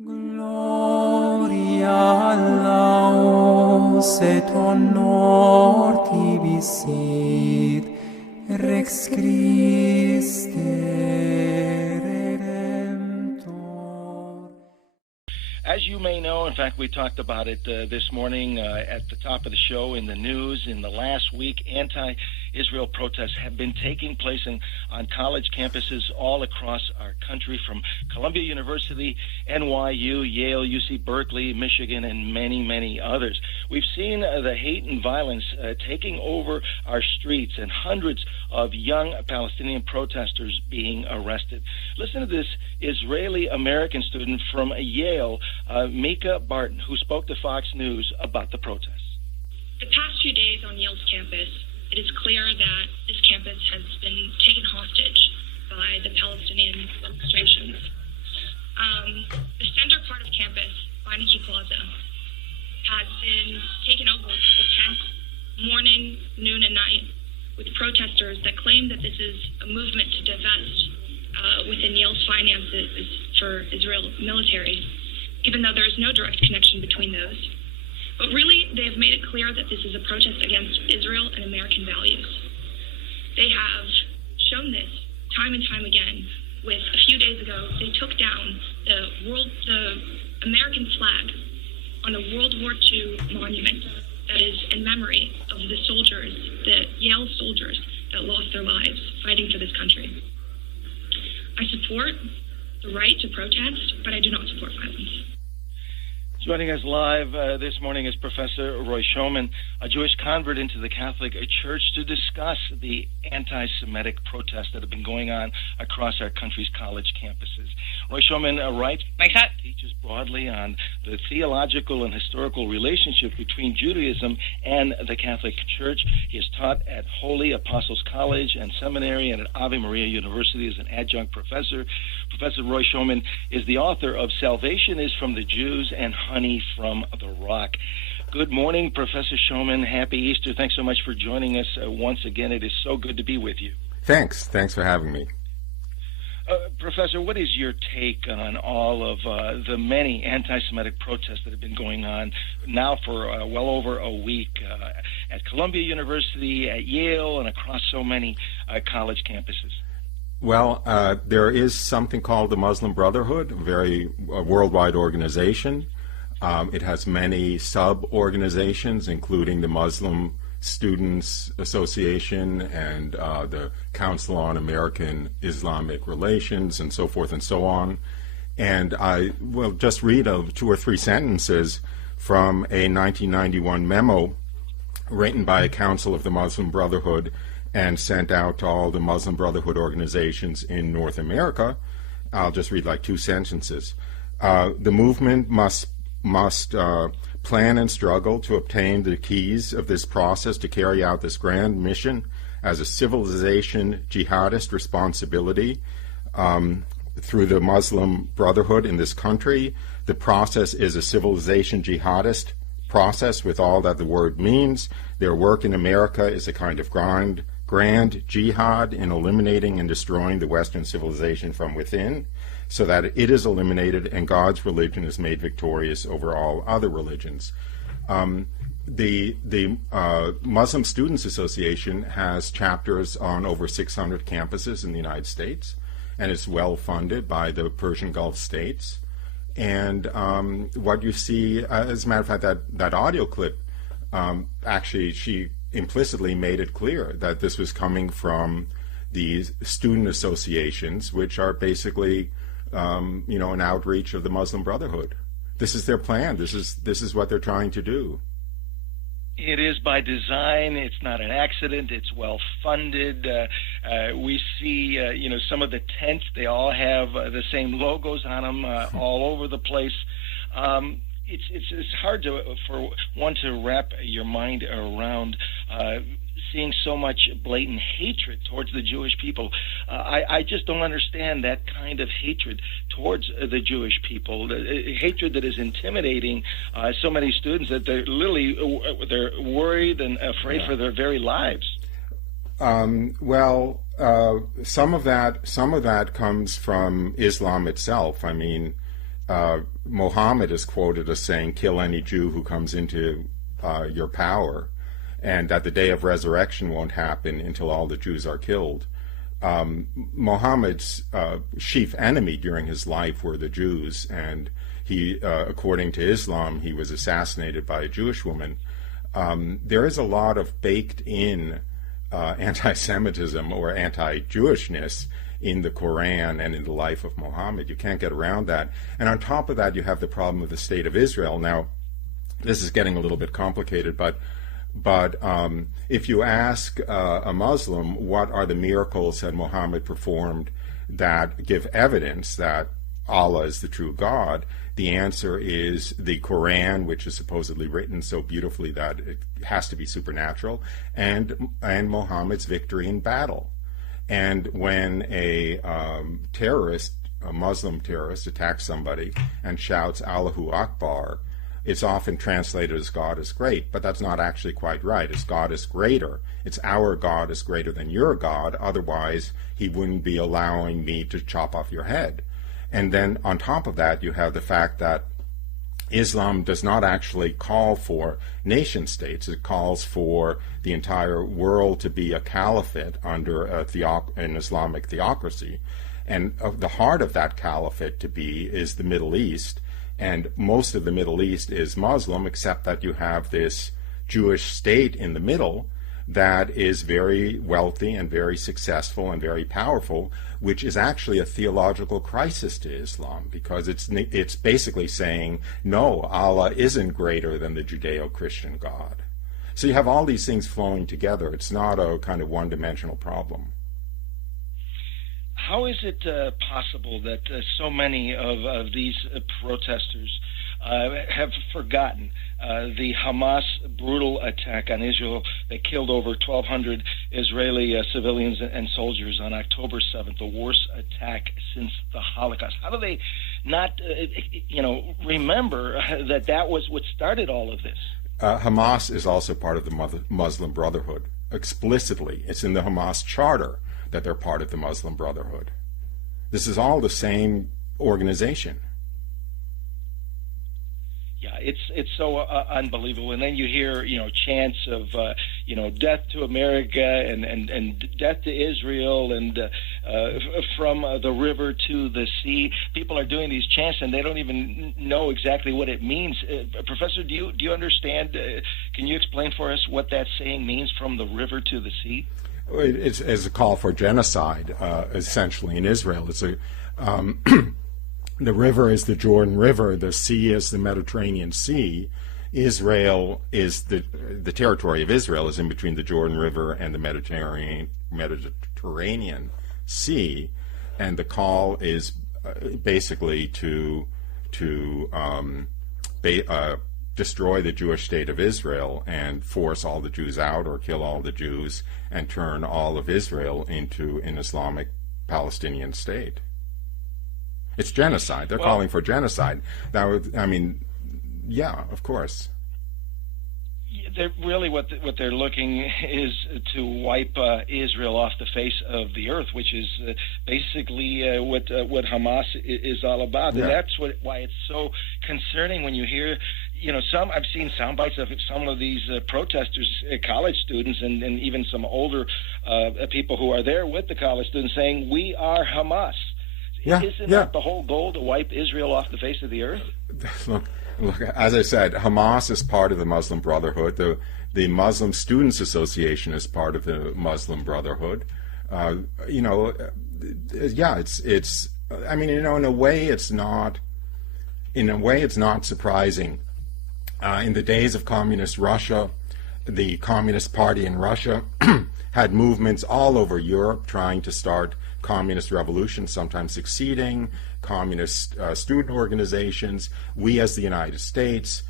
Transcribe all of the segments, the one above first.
Gloria Laus et honor tibi sit, Rex Christe Redemptor. As you may know, in fact, we talked about it this morning at the top of the show in the news. In the last week, anti-Israel protests have been taking place on college campuses all across our country, from Columbia University, NYU, Yale, UC Berkeley, Michigan, and many, many others. We've seen the hate and violence taking over our streets, and hundreds of young Palestinian protesters being arrested. Listen to this Israeli-American student from Yale, Mika Barton, who spoke to Fox News about the protests. The past few days on Yale's campus, it is clear that this campus has been taken hostage by the Palestinian demonstrations. The center part of campus, Beinecke Plaza, has been taken over for tense morning, noon, and night, with protesters that claim that this is a movement to divest within Yale's finances for Israel military, even though there is no direct connection between those. But really, they have made it clear that this is a protest against Israel and American values. They have shown this time and time again. With a few days ago, they took down the American flag on a World War II monument that is in memory of the soldiers, the Yale soldiers that lost their lives fighting for this country. I support the right to protest, but I do not support violence. Joining us live this morning is Professor Roy Schoeman, a Jewish convert into the Catholic Church, to discuss the anti-Semitic protests that have been going on across our country's college campuses. Roy Schoeman writes, teaches broadly on the theological and historical relationship between Judaism and the Catholic Church. He has taught at Holy Apostles College and Seminary and at Ave Maria University as an adjunct professor. Professor Roy Schoeman is the author of Salvation is from the Jews and Honey from the Rock. Good morning, Professor Schoeman. Happy Easter. Thanks so much for joining us once again. It is so good to be with you. Thanks for having me. Professor, what is your take on all of the many anti-Semitic protests that have been going on now for well over a week at Columbia University, at Yale, and across so many college campuses? Well, there is something called the Muslim Brotherhood, a worldwide organization. It has many sub-organizations, including the Muslim Students Association and the Council on American Islamic Relations, and so forth and so on. And I will just read 2 or 3 sentences from a 1991 memo written by a council of the Muslim Brotherhood and sent out to all the Muslim Brotherhood organizations in North America. I'll just read like 2 sentences. The movement must plan and struggle to obtain the keys of this process to carry out this grand mission as a civilization jihadist responsibility through the Muslim Brotherhood in this country. The process is a civilization jihadist process with all that the word means. Their work in America is a kind of grand jihad in eliminating and destroying the Western civilization from within, so that it is eliminated and God's religion is made victorious over all other religions. The Muslim Students Association has chapters on over 600 campuses in the United States, and it's well funded by the Persian Gulf states. And what you see, as a matter of fact, that audio clip, actually she implicitly made it clear that this was coming from these student associations, which are basically an outreach of the Muslim Brotherhood. This is their plan. This is what they're trying to do. It is by design. It's not an accident. It's well funded. We see, some of the tents. They all have the same logos on them all over the place. It's hard for one to wrap your mind around seeing so much blatant hatred towards the Jewish people. I just don't understand that kind of hatred towards the Jewish people, the hatred that is intimidating so many students that they're worried and afraid for their very lives. Some of that comes from Islam itself. I mean, Mohammed is quoted as saying, "Kill any Jew who comes into your power," and that the day of resurrection won't happen until all the Jews are killed. Muhammad's chief enemy during his life were the Jews, and he, according to Islam, he was assassinated by a Jewish woman. There is a lot of baked-in anti-Semitism or anti-Jewishness in the Quran and in the life of Muhammad. You can't get around that. And on top of that, you have the problem of the state of Israel. Now, this is getting a little bit complicated, but if you ask a Muslim what are the miracles that Muhammad performed that give evidence that Allah is the true God, the answer is the Quran, which is supposedly written so beautifully that it has to be supernatural, and Muhammad's victory in battle. And when a terrorist, a Muslim terrorist, attacks somebody and shouts Allahu Akbar, it's often translated as God is great, but that's not actually quite right. It's God is greater. It's our God is greater than your God. Otherwise, he wouldn't be allowing me to chop off your head. And then on top of that, you have the fact that Islam does not actually call for nation states. It calls for the entire world to be a caliphate under an Islamic theocracy. And the heart of that caliphate to be is the Middle East. And most of the Middle East is Muslim, except that you have this Jewish state in the middle that is very wealthy and very successful and very powerful, which is actually a theological crisis to Islam, because it's basically saying, no, Allah isn't greater than the Judeo-Christian God. So you have all these things flowing together. It's not a kind of one-dimensional problem. How is it possible that so many of these protesters have forgotten the Hamas brutal attack on Israel that killed over 1,200 Israeli civilians and soldiers on October 7th, the worst attack since the Holocaust? How do they not, remember that was what started all of this? Hamas is also part of the Muslim Brotherhood. Explicitly, it's in the Hamas charter that they're part of the Muslim Brotherhood. This is all the same organization. Yeah, it's so unbelievable. And then you hear, chants of, death to America and death to Israel and from the river to the sea. People are doing these chants and they don't even know exactly what it means. Professor, do you understand? Can you explain for us what that saying means, from the river to the sea? It's a call for genocide, essentially, in Israel. It's the river is the Jordan River, the sea is the Mediterranean Sea. Israel is the territory of Israel is in between the Jordan River and the Mediterranean Sea, and the call is basically to destroy the Jewish state of Israel and force all the Jews out or kill all the Jews and turn all of Israel into an Islamic Palestinian state. It's genocide. They're calling for genocide. Yeah, of course. They're really what they're looking is to wipe Israel off the face of the earth, which is basically what Hamas is all about. Yeah. And that's why it's so concerning when you hear, I've seen sound bites of some of these protesters, college students, and even some older people who are there with the college students saying, "We are Hamas." Yeah, Isn't that the whole goal, to wipe Israel off the face of the earth? Look, as I said, Hamas is part of the Muslim Brotherhood. The Muslim Students Association is part of the Muslim Brotherhood. In a way it's not surprising. In the days of communist Russia, the Communist Party in Russia had movements all over Europe trying to start communist revolutions, sometimes succeeding, communist student organizations. We, as the United States,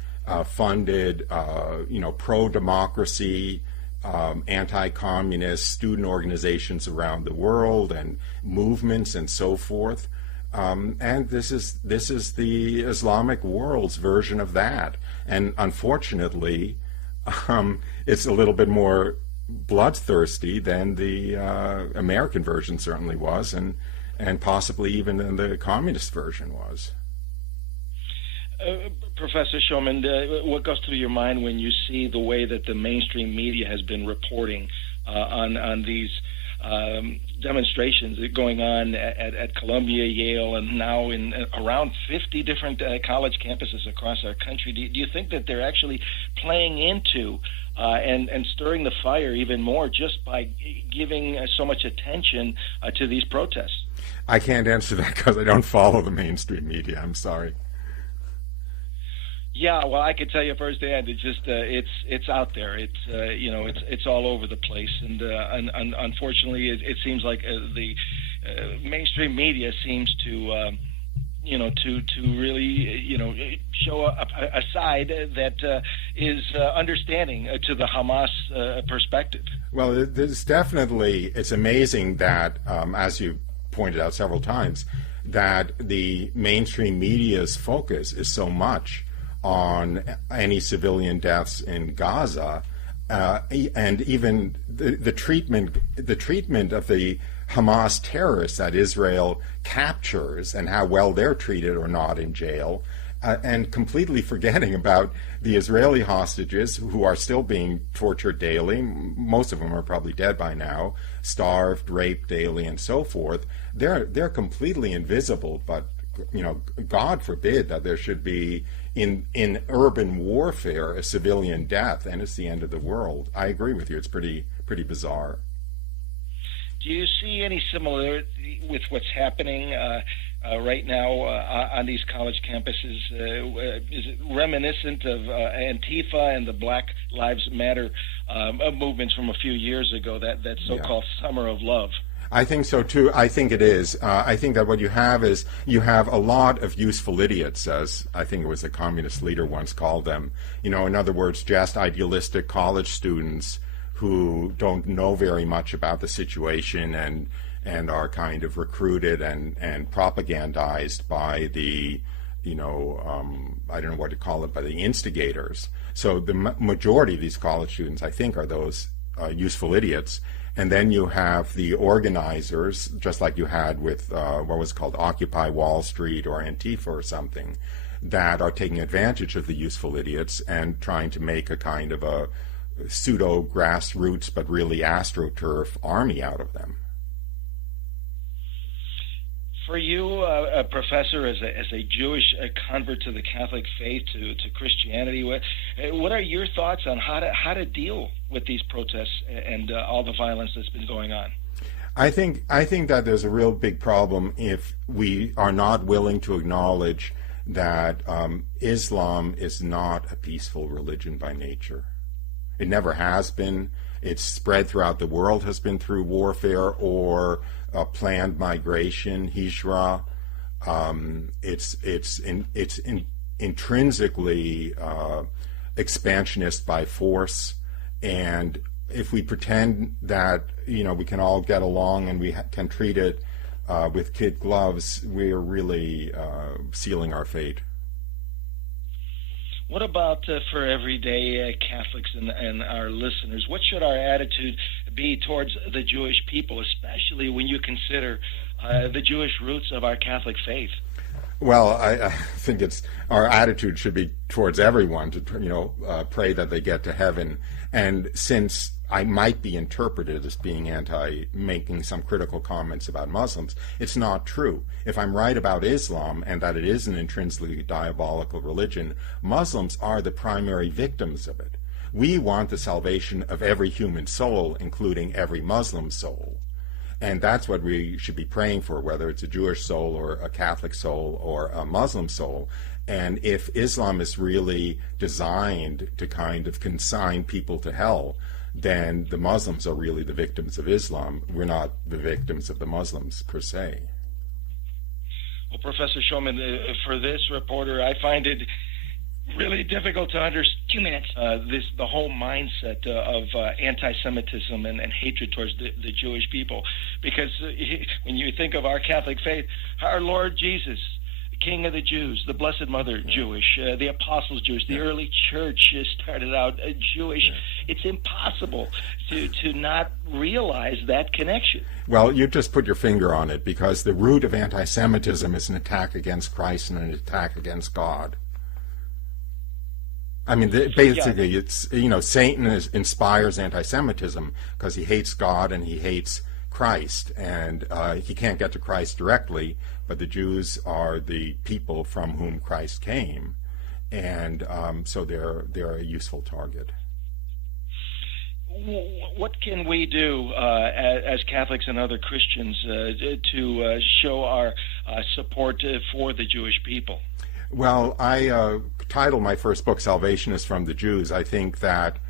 funded, pro-democracy, anti-communist student organizations around the world and movements and so forth. And this is the Islamic world's version of that. And unfortunately, it's a little bit more bloodthirsty than the American version certainly was, and possibly even than the communist version was. Professor Shulman, what goes through your mind when you see the way that the mainstream media has been reporting on these demonstrations going on at Columbia, Yale, and now in around 50 different college campuses across our country? Do you think that they're actually playing into and stirring the fire even more just by giving so much attention to these protests? I can't answer that because I don't follow the mainstream media. I'm sorry. Yeah, well, I can tell you firsthand. It's just it's out there. It's all over the place, and unfortunately, it seems like the mainstream media seems to really show a side that is understanding to the Hamas perspective. Well, it's amazing that, as you pointed out several times, that the mainstream media's focus is so much on any civilian deaths in Gaza, and even the treatment of the Hamas terrorists that Israel captures and how well they're treated or not in jail, and completely forgetting about the Israeli hostages who are still being tortured daily. Most of them are probably dead by now, starved, raped daily, and so forth. They're completely invisible, but God forbid that there should be in urban warfare a civilian death, and it's the end of the world. I agree with you. It's pretty bizarre. Do you see any similarity with what's happening right now on these college campuses? Is it reminiscent of Antifa and the Black Lives Matter movements from a few years ago, that so-called Summer of Love? I think so too. I think it is. I think that what you have is you have a lot of useful idiots, as I think it was a communist leader once called them. In other words, just idealistic college students who don't know very much about the situation and are kind of recruited and propagandized by the, I don't know what to call it, by the instigators. So the majority of these college students, I think, are those useful idiots. And then you have the organizers, just like you had with what was called Occupy Wall Street or Antifa or something, that are taking advantage of the useful idiots and trying to make a kind of a pseudo grassroots but really astroturf army out of them. For you, a professor, as a Jewish convert to the Catholic faith, to Christianity, what are your thoughts on how to deal with these protests and all the violence that's been going on? I think that there's a real big problem if we are not willing to acknowledge that Islam is not a peaceful religion by nature. It never has been. Its spread throughout the world has been through warfare or planned migration, hijra. It's intrinsically expansionist by force, and if we pretend that we can all get along and we can treat it with kid gloves, we're really sealing our fate. What about for everyday Catholics and our listeners? What should our attitude be towards the Jewish people, especially when you consider the Jewish roots of our Catholic faith? Well, I think our attitude should be towards everyone to pray that they get to heaven. And since I might be interpreted as being making some critical comments about Muslims, it's not true. If I'm right about Islam and that it is an intrinsically diabolical religion, Muslims are the primary victims of it. We want the salvation of every human soul, including every Muslim soul. And that's what we should be praying for, whether it's a Jewish soul or a Catholic soul or a Muslim soul. And if Islam is really designed to kind of consign people to hell, then the Muslims are really the victims of Islam. We're not the victims of the Muslims per se. Well, Professor Shulman, for this reporter, I find it really difficult to understand 2 minutes. The whole mindset of anti-Semitism and hatred towards the Jewish people, because when you think of our Catholic faith, our Lord Jesus, King of the Jews, the Blessed Mother Jewish, the Apostles Jewish, the early church started out Jewish. It's impossible to not realize that connection. Well, you just put your finger on it, because the root of anti-Semitism is an attack against Christ and an attack against God. I mean, basically, it's, Satan inspires anti-Semitism because he hates God and he hates Christ, and he can't get to Christ directly, but the Jews are the people from whom Christ came, and so they're a useful target. What can we do as Catholics and other Christians to show our support for the Jewish people? Well, I titled my first book "Salvation is from the Jews." I think that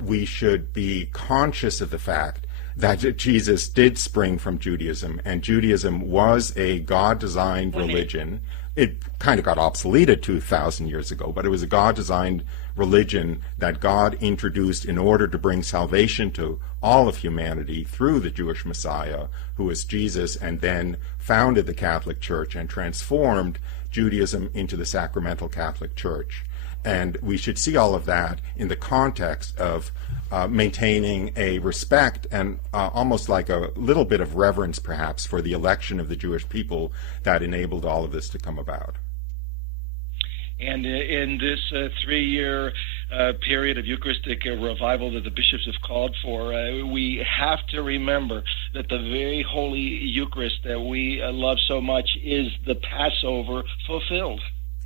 we should be conscious of the fact that Jesus did spring from Judaism, and Judaism was a God-designed religion. It kind of got obsoleted 2,000 years ago, but it was a God-designed religion that God introduced in order to bring salvation to all of humanity through the Jewish Messiah, who is Jesus, and then founded the Catholic Church and transformed Judaism into the sacramental Catholic Church. And we should see all of that in the context of maintaining a respect and almost like a little bit of reverence, perhaps, for the election of the Jewish people that enabled all of this to come about. And in this 3-year period of Eucharistic revival that the bishops have called for, we have to remember that the very holy Eucharist that we love so much is the Passover fulfilled.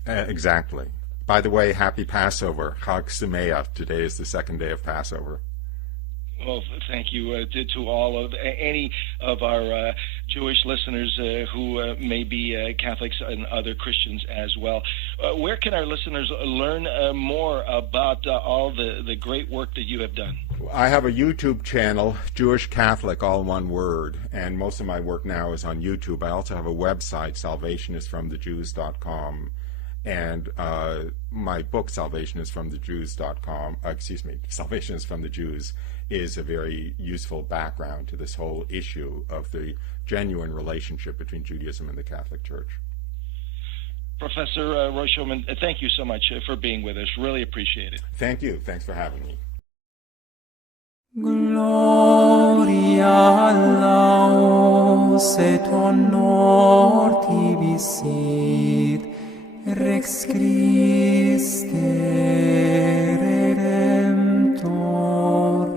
Exactly. By the way, happy Passover. Chag Sameach. Today is the second day of Passover. Well, thank you to all of any of our Jewish listeners who may be Catholics and other Christians as well. Where can our listeners learn more about all the great work that you have done? I have a YouTube channel, Jewish Catholic, all one word, and most of my work now is on YouTube. I also have a website, salvationisfromthejews.com. And my book, salvationisfromthejews.com, Salvation is from the Jews, is a very useful background to this whole issue of the genuine relationship between Judaism and the Catholic Church. Professor Roy Schoeman, thank you so much for being with us. Really appreciate it. Thank you. Thanks for having me. Gloria laus et honor tibi sit, Rex Christe Redemptor,